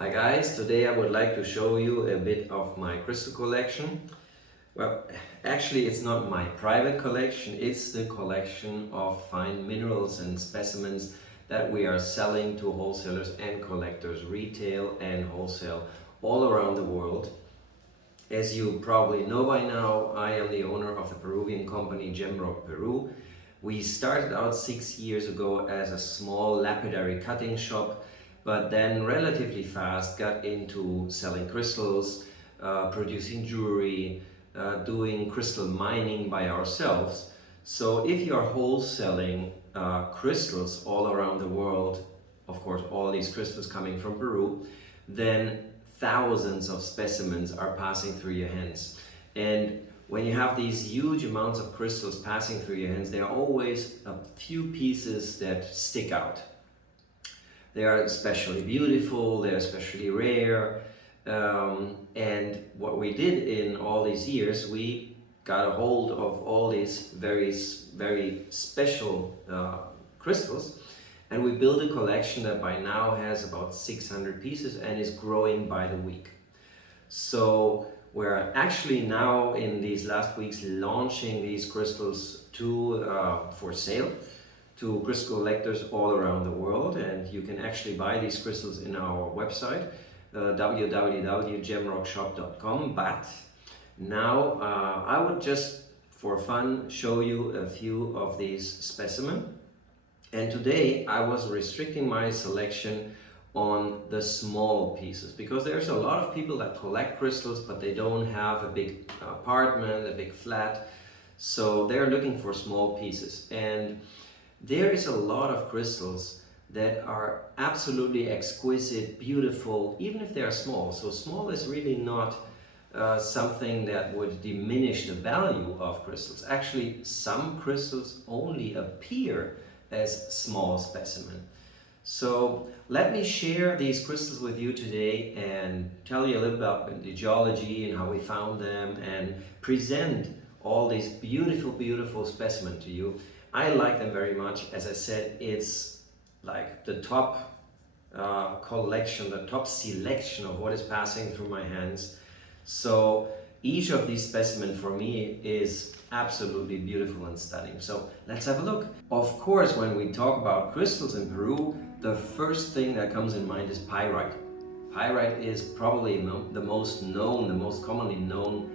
Hi guys, today I would like to show you a bit of my crystal collection. Well, actually it's not my private collection, it's the collection of fine minerals and specimens that we are selling to wholesalers and collectors, retail and wholesale, all around the world. As you probably know by now, I am the owner of the Peruvian company Gemrock Peru. We started out 6 years ago as a small lapidary cutting shop, but then relatively fast got into selling crystals, producing jewelry, doing crystal mining by ourselves. So if you're wholesaling crystals all around the world, of course all these crystals coming from Peru, then thousands of specimens are passing through your hands. And when you have these huge amounts of crystals passing through your hands, there are always a few pieces that stick out. They are especially beautiful, they're especially rare, and what we did in all these years, we got a hold of all these very special crystals, and we built a collection that by now has about 600 pieces and is growing by the week. So we're actually now in these last weeks launching these crystals for sale to crystal collectors all around the world, and you can actually buy these crystals in our website www.gemrockshop.com. But now I would just for fun show you a few of these specimens, and today I was restricting my selection on the small pieces because there's a lot of people that collect crystals but they don't have a big apartment, a big flat, so they're looking for small pieces. And there is a lot of crystals that are absolutely exquisite, beautiful, even if they are small. So small is really not something that would diminish the value of crystals. Actually, some crystals only appear as small specimen. So let me share these crystals with you today and tell you a little about the geology and how we found them and present all these beautiful specimens to you. I like them very much. As I said, it's like the top collection, the top selection of what is passing through my hands. So each of these specimens for me is absolutely beautiful and stunning. So let's have a look. Of course, when we talk about crystals in Peru, the first thing that comes in mind is pyrite. Pyrite is probably the most known, the most commonly known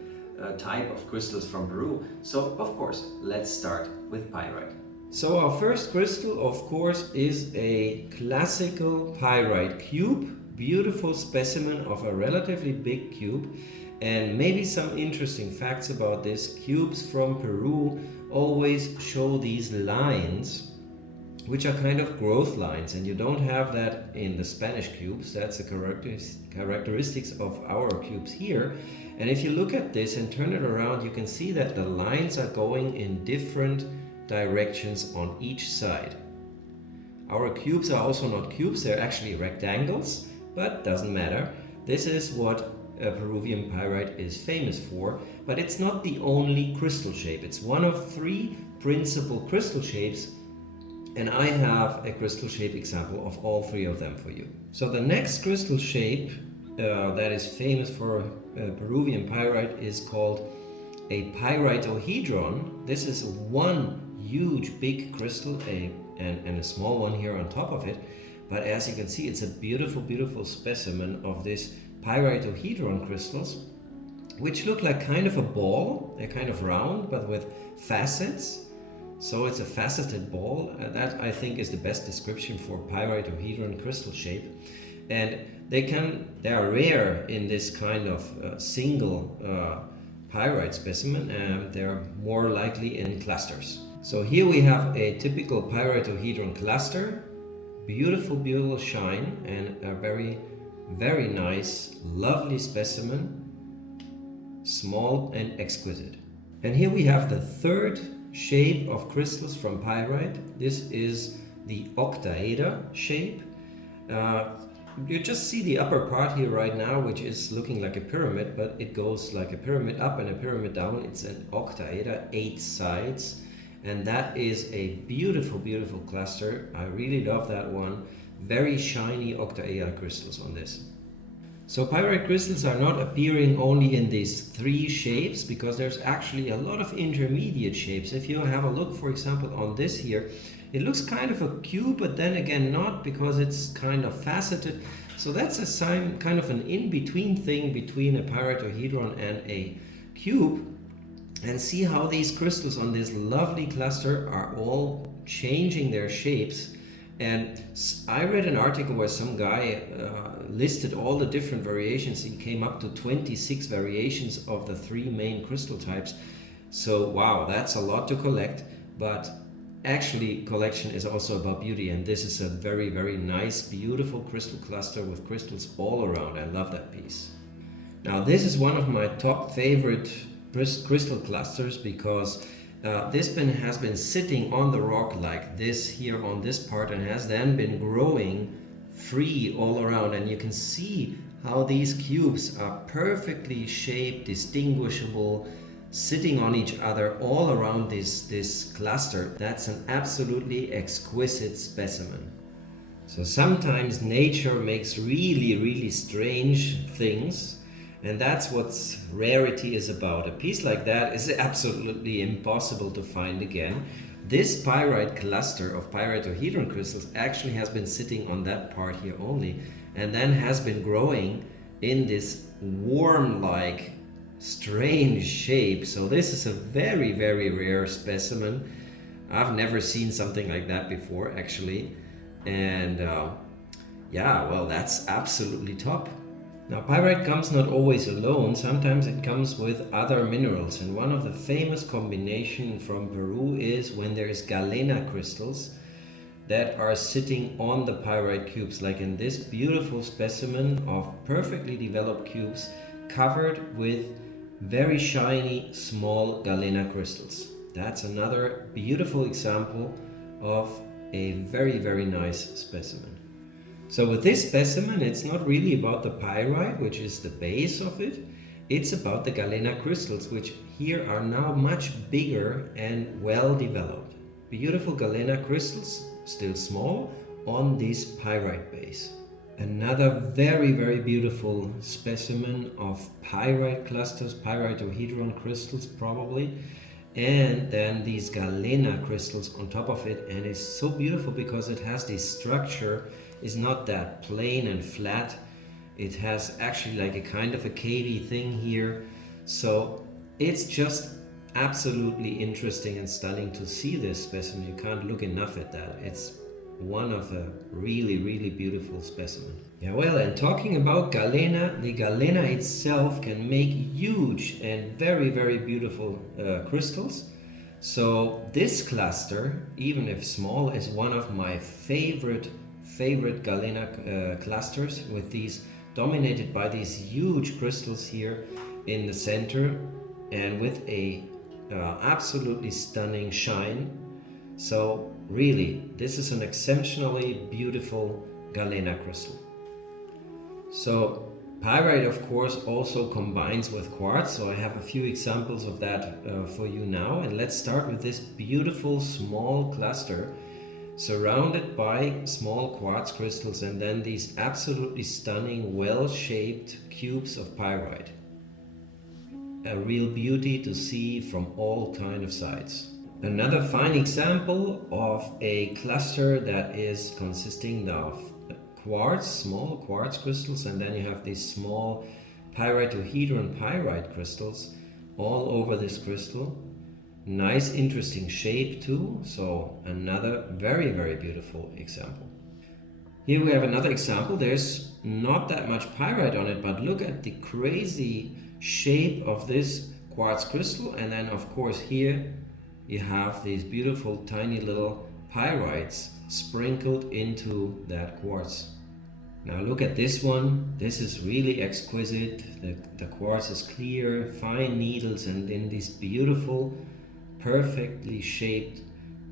type of crystals from Peru. So of course, let's start with pyrite. So our first crystal, of course, is a classical pyrite cube. Beautiful specimen of a relatively big cube. And maybe some interesting facts about this: cubes from Peru always show these lines, which are kind of growth lines, and you don't have that in the Spanish cubes. That's the characteristics of our cubes here. And if you look at this and turn it around, you can see that the lines are going in different directions on each side. Our cubes are also not cubes, they're actually rectangles, but doesn't matter. This is what Peruvian pyrite is famous for, but it's not the only crystal shape. It's one of 3 principal crystal shapes, and I have a crystal shape example of all 3 of them for you. So the next crystal shape that is famous for Peruvian pyrite is called a pyritohedron. This is one huge big crystal and a small one here on top of it, but as you can see, it's a beautiful specimen of this pyritohedron crystals, which look like kind of a ball. They're kind of round but with facets, so it's a faceted ball. That I think is the best description for pyritohedron crystal shape, and they are rare in this kind of single pyrite specimen, and they're more likely in clusters. So here we have a typical pyritohedron cluster. Beautiful shine and a very nice, lovely specimen, small and exquisite. And here we have the third shape of crystals from pyrite. This is the octaeder shape. You just see the upper part here right now, which is looking like a pyramid, but it goes like a pyramid up and a pyramid down. It's an octaeder, 8 sides, and that is a beautiful cluster. I really love that one. Very shiny octaeder crystals on this. So pyrite crystals are not appearing only in these three shapes, because there's actually a lot of intermediate shapes. If you have a look, for example, on this here, it looks kind of a cube, but then again not, because it's kind of faceted. So that's a sign, kind of an in-between thing between a pyritohedron and a cube. And see how these crystals on this lovely cluster are all changing their shapes. And I read an article where some guy listed all the different variations. He came up to 26 variations of the three main crystal types. So wow, that's a lot to collect. But actually, collection is also about beauty, and this is a very, very nice, beautiful crystal cluster with crystals all around. I love that piece. Now this is one of my top favorite crystal clusters, because this has been sitting on the rock like this here on this part, and has then been growing free all around. And you can see how these cubes are perfectly shaped, distinguishable, sitting on each other all around this cluster. That's an absolutely exquisite specimen. So sometimes nature makes really, really strange things, and that's what rarity is about. A piece like that is absolutely impossible to find again. This pyrite cluster of pyritohedron crystals actually has been sitting on that part here only, and then has been growing in this worm-like strange shape. So this is a very, very rare specimen. I've never seen something like that before, actually. And yeah, well, that's absolutely top. Now, pyrite comes not always alone. Sometimes it comes with other minerals, and one of the famous combination from Peru is when there is Galena crystals that are sitting on the pyrite cubes, like in this beautiful specimen of perfectly developed cubes covered with very shiny small Galena crystals. That's another beautiful example of a very, very nice specimen. So with this specimen, it's not really about the pyrite, which is the base of it. It's about the Galena crystals, which here are now much bigger and well developed. Beautiful Galena crystals, still small, on this pyrite base. Another very, very beautiful specimen of pyrite clusters, pyritohedron crystals probably, and then these Galena crystals on top of it. And it's so beautiful because it has this structure, is not that plain and flat. It has actually like a kind of a cavey thing here. So it's just absolutely interesting and stunning to see this specimen. You can't look enough at that. It's one of a really, really beautiful specimen. Yeah, well, and talking about Galena, the Galena itself can make huge and very, very beautiful crystals. So this cluster, even if small, is one of my favorite Galena clusters, with these dominated by these huge crystals here in the center, and with a absolutely stunning shine. So really, this is an exceptionally beautiful Galena crystal. So pyrite, of course, also combines with quartz. So I have a few examples of that for you now. And let's start with this beautiful small cluster surrounded by small quartz crystals, and then these absolutely stunning, well-shaped cubes of pyrite. A real beauty to see from all kind of sides. Another fine example of a cluster that is consisting of quartz, small quartz crystals, and then you have these small pyritohedron pyrite crystals all over this crystal. Nice, interesting shape too. So another very, very beautiful example. Here we have another example. There's not that much pyrite on it, but look at the crazy shape of this quartz crystal. And then of course here you have these beautiful tiny little pyrites sprinkled into that quartz. Now look at this one. This is really exquisite. The quartz is clear, fine needles, and in these beautiful, perfectly shaped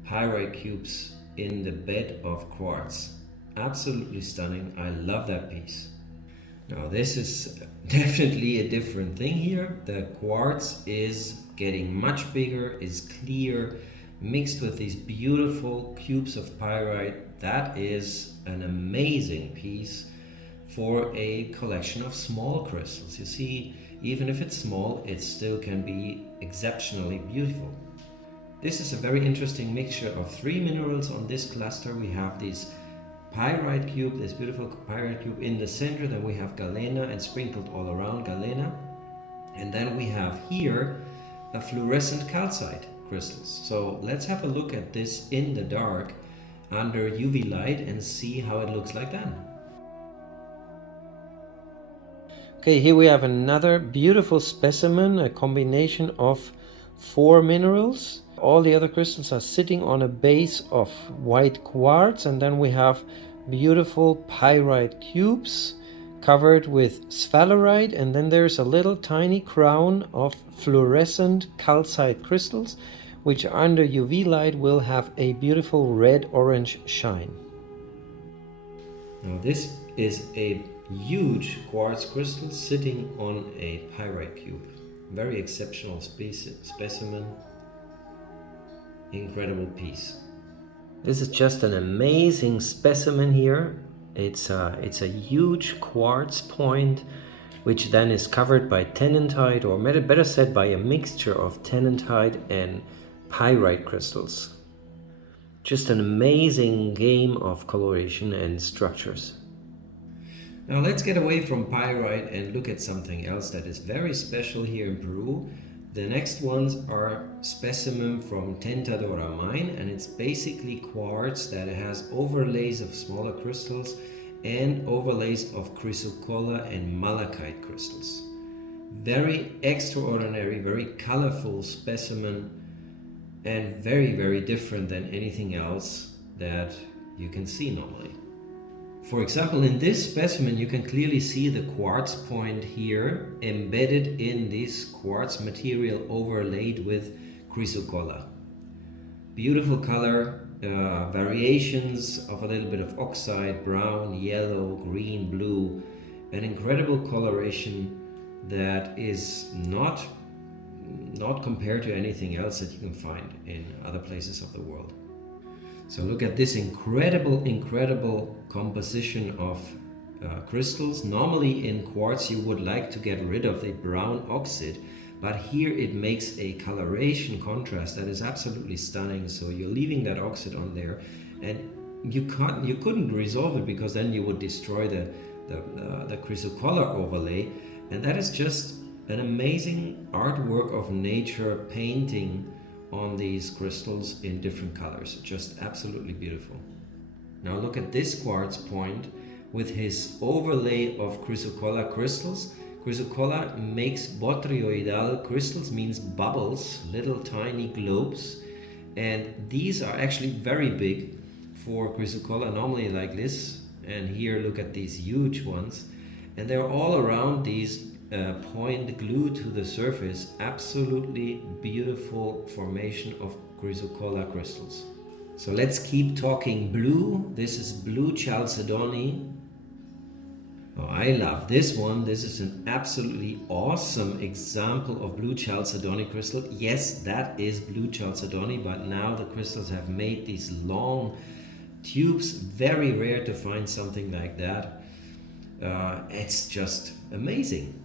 pyrite cubes in the bed of quartz. Absolutely stunning. I love that piece. Now this is definitely a different thing here. The quartz is getting much bigger, is clear, mixed with these beautiful cubes of pyrite. That is an amazing piece. for a collection of small crystals. You see, even if it's small, it still can be exceptionally beautiful. This is a very interesting mixture of three minerals on this cluster. We have this Pyrite cube, this beautiful Pyrite cube in the center, then we have Galena and sprinkled all around Galena. And then we have here a fluorescent calcite crystals. So let's have a look at this in the dark under UV light and see how it looks like then. Okay, here we have another beautiful specimen, a combination of 4 minerals. All the other crystals are sitting on a base of white quartz, and then we have beautiful pyrite cubes covered with sphalerite, and then there's a little tiny crown of fluorescent calcite crystals, which under UV light will have a beautiful red-orange shine. Now this is a huge quartz crystal sitting on a pyrite cube. Very exceptional specimen. Incredible piece. This is just an amazing specimen here. It's a huge quartz point, which then is covered by Tennantite, or better said, by a mixture of Tennantite and pyrite crystals. Just an amazing game of coloration and structures. Now let's get away from pyrite and look at something else that is very special here in Peru. The next ones are specimen from Tentadora Mine, and it's basically quartz that has overlays of smaller crystals and overlays of Chrysocolla and malachite crystals. Very extraordinary, very colorful specimen, and very, very different than anything else that you can see normally. For example, in this specimen you can clearly see the quartz point here embedded in this quartz material overlaid with Chrysocolla. Beautiful color, variations of a little bit of oxide, brown, yellow, green, blue, an incredible coloration that is not compared to anything else that you can find in other places of the world. So look at this incredible composition of crystals. Normally in quartz you would like to get rid of the brown oxide, but here it makes a coloration contrast that is absolutely stunning. So you're leaving that oxide on there, and you couldn't resolve it, because then you would destroy the Chrysocolla overlay, and that is just an amazing artwork of nature painting on these crystals in different colors. Just absolutely beautiful. Now look at this quartz point with his overlay of Chrysocolla crystals. Chrysocolla makes botryoidal crystals, means bubbles, little tiny globes, and these are actually very big for Chrysocolla, normally like this, and here look at these huge ones, and they're all around these point glued to the surface. Absolutely beautiful formation of Chrysocolla crystals. So let's keep talking blue. This is blue Chalcedony. Oh, I love this one. This is an absolutely awesome example of blue Chalcedony crystal. Yes, that is blue Chalcedony, but now the crystals have made these long tubes. Very rare to find something like that. It's just amazing.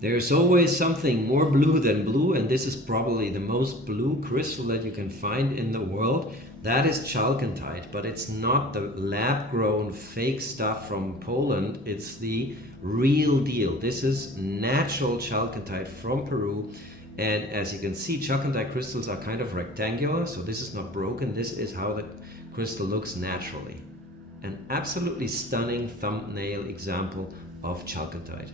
There's always something more blue than blue, and this is probably the most blue crystal that you can find in the world. That is Chalcanthite, but it's not the lab-grown fake stuff from Poland. It's the real deal. This is natural Chalcanthite from Peru, and as you can see, Chalcanthite crystals are kind of rectangular, so this is not broken. This is how the crystal looks naturally. An absolutely stunning thumbnail example of Chalcanthite.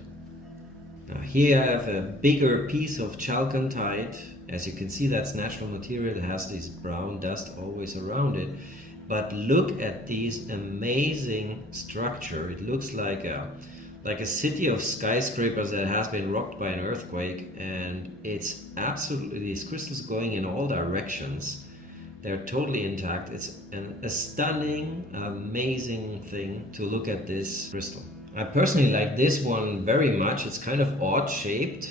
Now here I have a bigger piece of Chalcanthite. As you can see, that's natural material. It has this brown dust always around it. But look at these amazing structure. It looks like a city of skyscrapers that has been rocked by an earthquake, and it's absolutely, these crystals going in all directions. They're totally intact. It's a stunning, amazing thing to look at this crystal. I personally like this one very much. It's kind of odd shaped,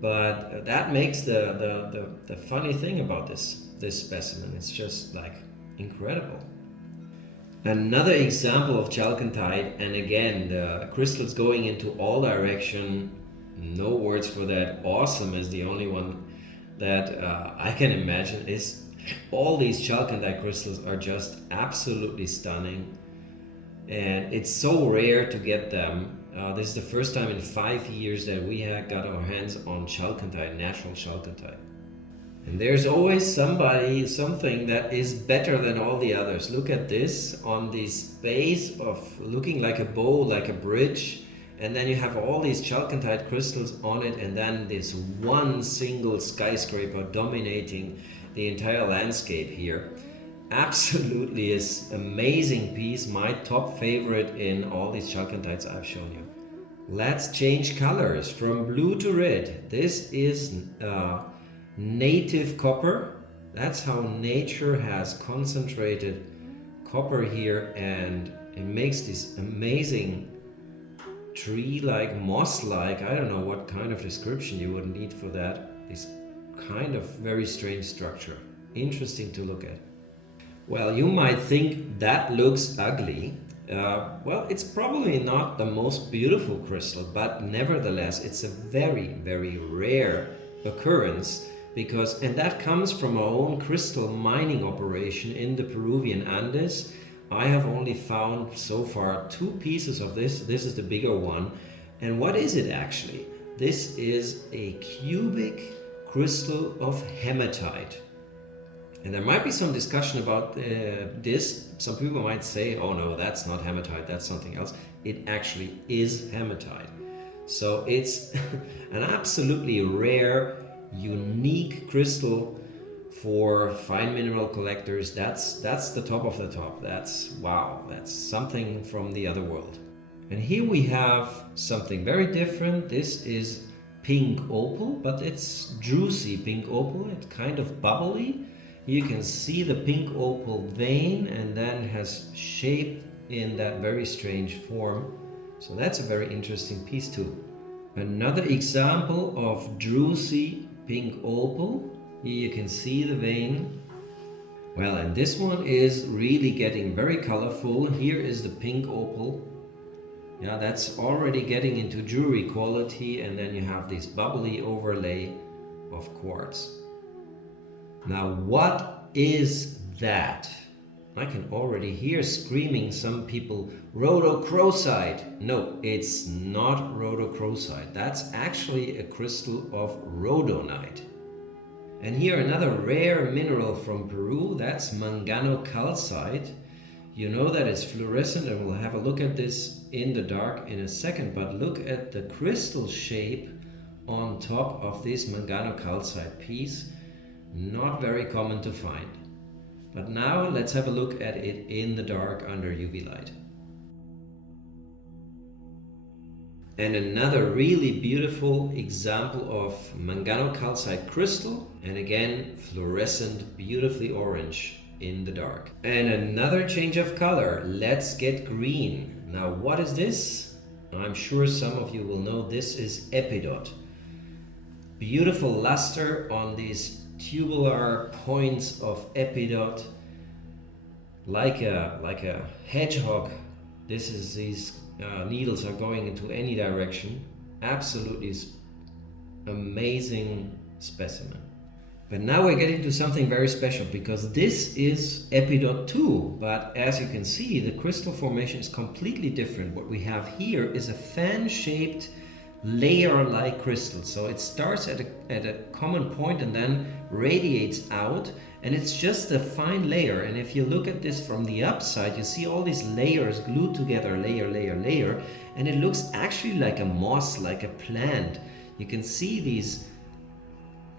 but that makes the funny thing about this specimen. It's just like incredible. Another example of chalcanthite, and again the crystals going into all direction, no words for that. Awesome is the only one that I can imagine. Is all these chalcanthite crystals are just absolutely stunning, and it's so rare to get them. This is the first time in 5 years that we have got our hands on chalcanthite, natural chalcanthite. And there's always something that is better than all the others. Look at this, on this base of looking like a bow, like a bridge, and then you have all these chalcanthite crystals on it, and then this one single skyscraper dominating the entire landscape here. Absolutely is amazing piece, my top favorite in all these chalcanthites I've shown you. Let's change colors from blue to red. This is native copper. That's how nature has concentrated copper here, and it makes this amazing tree-like, moss-like, I don't know what kind of description you would need for that, this kind of very strange structure. Interesting to look at. Well, you might think that looks ugly. Well, it's probably not the most beautiful crystal, but nevertheless it's a very, very rare occurrence, because, and that comes from our own crystal mining operation in the Peruvian Andes. I have only found so far 2 pieces of this. This is the bigger one. And what is it actually? This is a cubic crystal of hematite. And there might be some discussion about this. Some people might say, oh no, that's not hematite, that's something else. It actually is hematite. So it's an absolutely rare, unique crystal for fine mineral collectors. That's the top of the top. That's wow, that's something from the other world. And here we have something very different. This is pink opal, but it's Drusy pink opal. It's kind of bubbly. You can see the pink opal vein, and then has shape in that very strange form. So that's a very interesting piece too. Another example of Drusy pink opal. Here you can see the vein. Well, and this one is really getting very colorful. Here is the pink opal. Yeah, that's already getting into jewelry quality, and then you have this bubbly overlay of quartz. Now, what is that? I can already hear screaming some people, rhodochrosite. No, it's not rhodochrosite. That's actually a crystal of rhodonite. And here another rare mineral from Peru, that's Manganocalcite. You know that it's fluorescent, and we'll have a look at this in the dark in a second, but look at the crystal shape on top of this Manganocalcite piece. Not very common to find. But now let's have a look at it in the dark under UV light. And another really beautiful example of Manganocalcite crystal, and again fluorescent, beautifully orange in the dark. And another change of color. Let's get green. Now what is this? I'm sure some of you will know this is Epidote. Beautiful luster on these tubular points of Epidote, like a hedgehog. This is these needles are going into any direction. Absolutely amazing specimen. But now we're getting to something very special, because this is Epidote 2, but as you can see, the crystal formation is completely different. What we have here is a fan-shaped layer-like crystal. So it starts at a common point and then radiates out, and it's just a fine layer. And if you look at this from the upside, you see all these layers glued together, layer, layer, layer, and it looks actually like a moss, like a plant. You can see these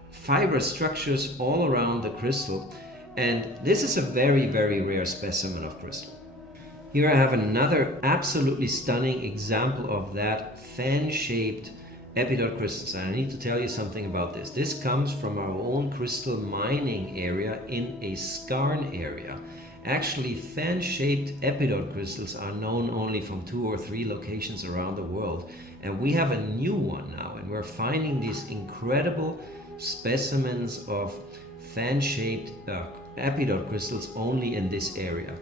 fibrous structures all around the crystal, and this is a very, very rare specimen of crystal. Here I have another absolutely stunning example of that fan-shaped Epidote crystals, and I need to tell you something about this. This comes from our own crystal mining area in a skarn area. Actually, fan-shaped Epidote crystals are known only from 2 or 3 locations around the world, and we have a new one now, and we're finding these incredible specimens of fan-shaped Epidote crystals only in this area.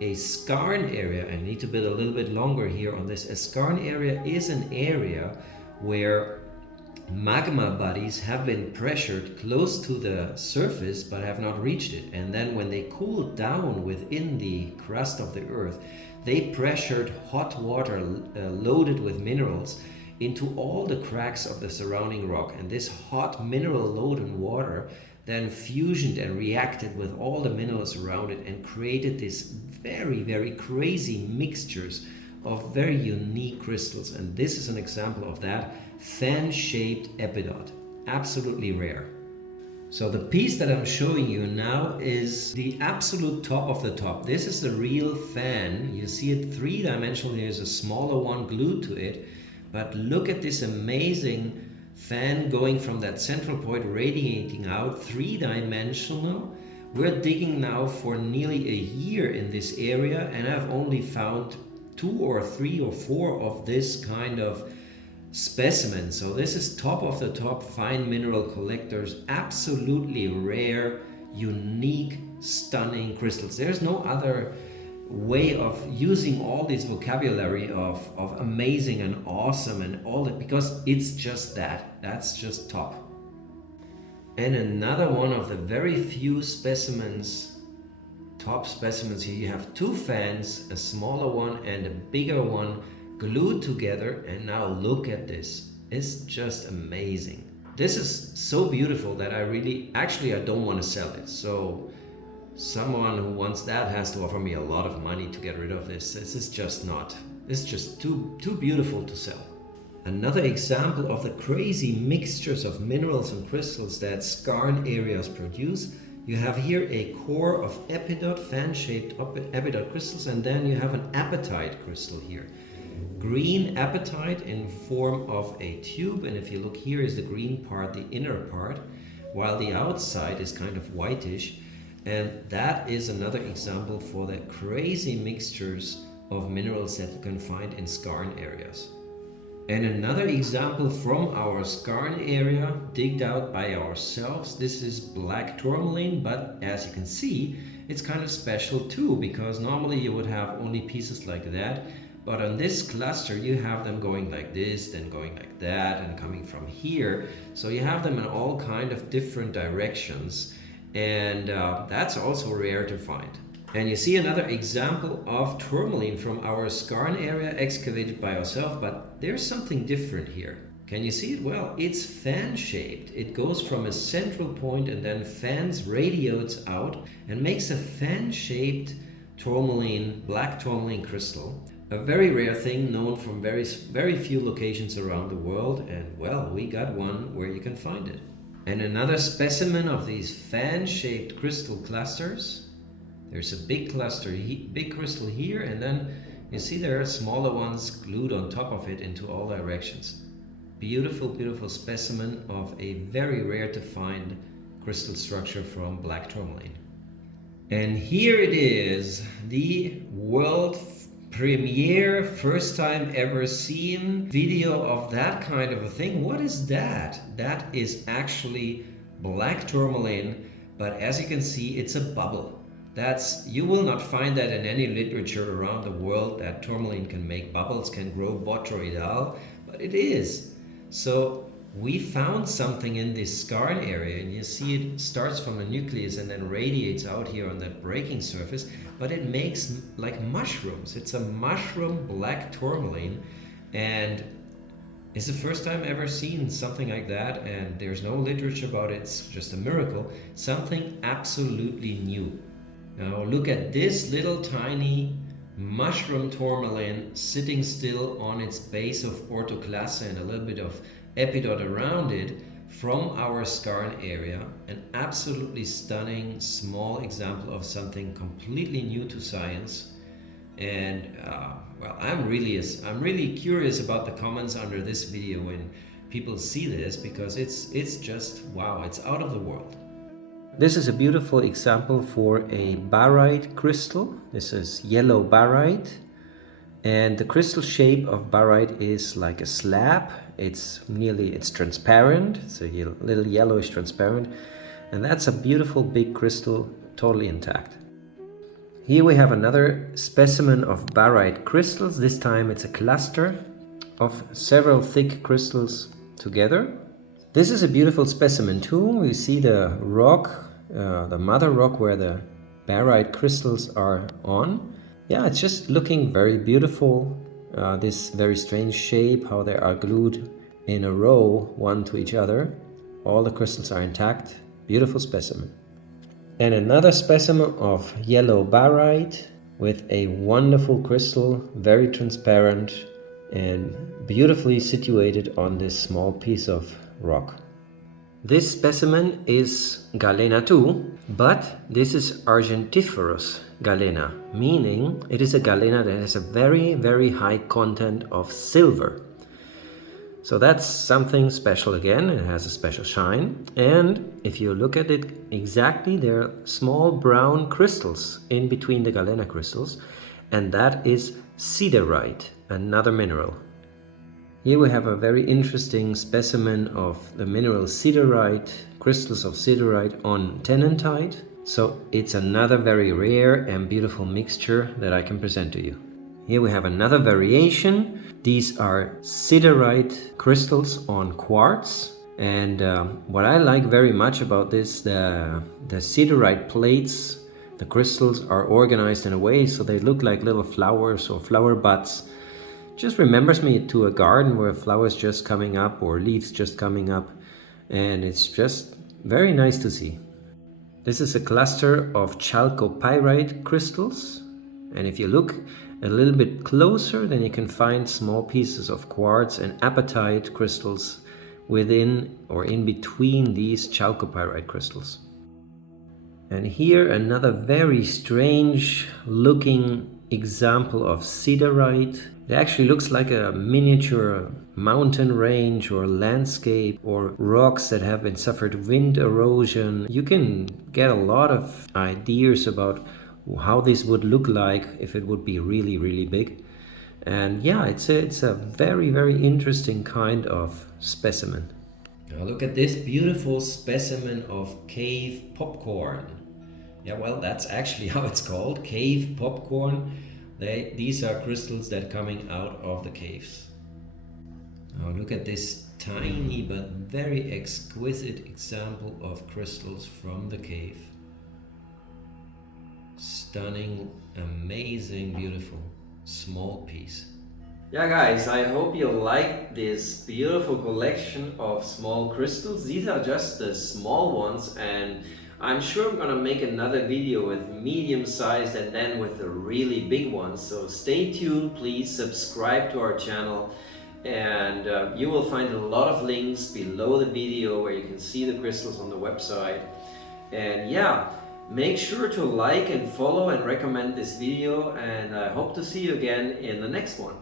A skarn area, I need to build a little bit longer here on this. A skarn area is an area where magma bodies have been pressured close to the surface but have not reached it. And then when they cooled down within the crust of the earth, they pressured hot water loaded with minerals into all the cracks of the surrounding rock. And this hot mineral-loaded water then fusioned and reacted with all the minerals around it and created this very, very crazy mixtures of very unique crystals. And this is an example of that fan-shaped epidote. Absolutely rare. So the piece that I'm showing you now is the absolute top of the top. This is the real fan. You see it three-dimensional. There's a smaller one glued to it. But look at this amazing fan going from that central point, radiating out, three-dimensional. We're digging now for nearly a year in this area, and I've only found 2 or 3 or 4 of this kind of specimen. So this is top of the top fine mineral collectors, absolutely rare, unique, stunning crystals. There's no other way of using all this vocabulary of amazing and awesome and all that, because it's just that's just top. And another one of the very few specimens, top specimens here, you have 2 fans, a smaller one and a bigger one glued together. And now look at this, it's just amazing. This is so beautiful that I don't want to sell it. So someone who wants that has to offer me a lot of money to get rid of this. This is just too beautiful to sell. Another example of the crazy mixtures of minerals and crystals that skarn areas produce. You have here a core of epidote, fan-shaped epidote crystals, and then you have an apatite crystal here. Green apatite in form of a tube, and if you look here is the green part, the inner part, while the outside is kind of whitish. And that is another example for the crazy mixtures of minerals that you can find in skarn areas. And another example from our skarn area, digged out by ourselves. This is black tourmaline, but as you can see, it's kind of special too, because normally you would have only pieces like that. But on this cluster, you have them going like this, then going like that, and coming from here. So you have them in all kind of different directions. And that's also rare to find. And you see another example of tourmaline from our skarn area, excavated by ourselves, but there's something different here. Can you see it? Well, it's fan-shaped. It goes from a central point and then fans, radiates out and makes a fan-shaped tourmaline, black tourmaline crystal. A very rare thing, known from very few locations around the world, and well, we got one where you can find it. And another specimen of these fan-shaped crystal clusters. There's a big cluster, big crystal here, and then you see there are smaller ones glued on top of it into all directions. Beautiful, beautiful specimen of a very rare to find crystal structure from black tourmaline. And here it is, the world premiere, first time ever seen video of that kind of a thing. What is that? That is actually black tourmaline, but as you can see, it's a bubble. You will not find that in any literature around the world, that tourmaline can make bubbles, can grow botryoidal, but it is. So we found something in this skarn area, and you see it starts from the nucleus and then radiates out here on that breaking surface, but it makes like mushrooms. It's a mushroom black tourmaline, and it's the first time ever seen something like that, and there's no literature about it. It's just a miracle, something absolutely new. Now look at this little tiny mushroom tourmaline sitting still on its base of orthoclase and a little bit of epidote around it from our skarn area. An absolutely stunning small example of something completely new to science. And well, I'm really curious about the comments under this video when people see this, because it's just wow, it's out of the world. This is a beautiful example for a barite crystal. This is yellow barite, and the crystal shape of barite is like a slab. It's transparent. It's a little yellowish transparent, and that's a beautiful big crystal, totally intact. Here we have another specimen of Barite crystals. This time it's a cluster of several thick crystals together. This is a beautiful specimen too. We see the rock, the mother rock where the Barite crystals are on. Yeah, it's just looking very beautiful. This very strange shape, how they are glued in a row, one to each other. All the crystals are intact. Beautiful specimen. And another specimen of yellow barite with a wonderful crystal, very transparent and beautifully situated on this small piece of rock. This specimen is Galena too, but this is Argentiferous Galena, meaning it is a Galena that has a very, very high content of silver. So that's something special again. It has a special shine. And if you look at it exactly, there are small brown crystals in between the Galena crystals. And that is Siderite, another mineral. Here we have a very interesting specimen of the mineral Siderite, crystals of Siderite on Tennantite. So it's another very rare and beautiful mixture that I can present to you. Here we have another variation. These are Siderite crystals on quartz. And what I like very much about this, the Siderite plates, the crystals are organized in a way so they look like little flowers or flower buds. Just remembers me to a garden where flowers just coming up or leaves just coming up. And it's just very nice to see. This is a cluster of Chalcopyrite crystals. And if you look a little bit closer, then you can find small pieces of quartz and apatite crystals within or in between these Chalcopyrite crystals. And here another very strange looking example of Siderite. It actually looks like a miniature mountain range or landscape or rocks that have been suffered wind erosion. You can get a lot of ideas about how this would look like if it would be really, really big. And yeah, it's a very, very interesting kind of specimen. Now look at this beautiful specimen of cave popcorn. Yeah, well, that's actually how it's called, cave popcorn. These are crystals that are coming out of the caves. Now look at this tiny but very exquisite example of crystals from the cave. Stunning, amazing, beautiful, small piece. Yeah guys, I hope you like this beautiful collection of small crystals. These are just the small ones, and I'm sure I'm gonna make another video with medium sized and then with the really big ones. So stay tuned, please subscribe to our channel, and you will find a lot of links below the video where you can see the crystals on the website. And yeah, make sure to like and follow and recommend this video, and I hope to see you again in the next one.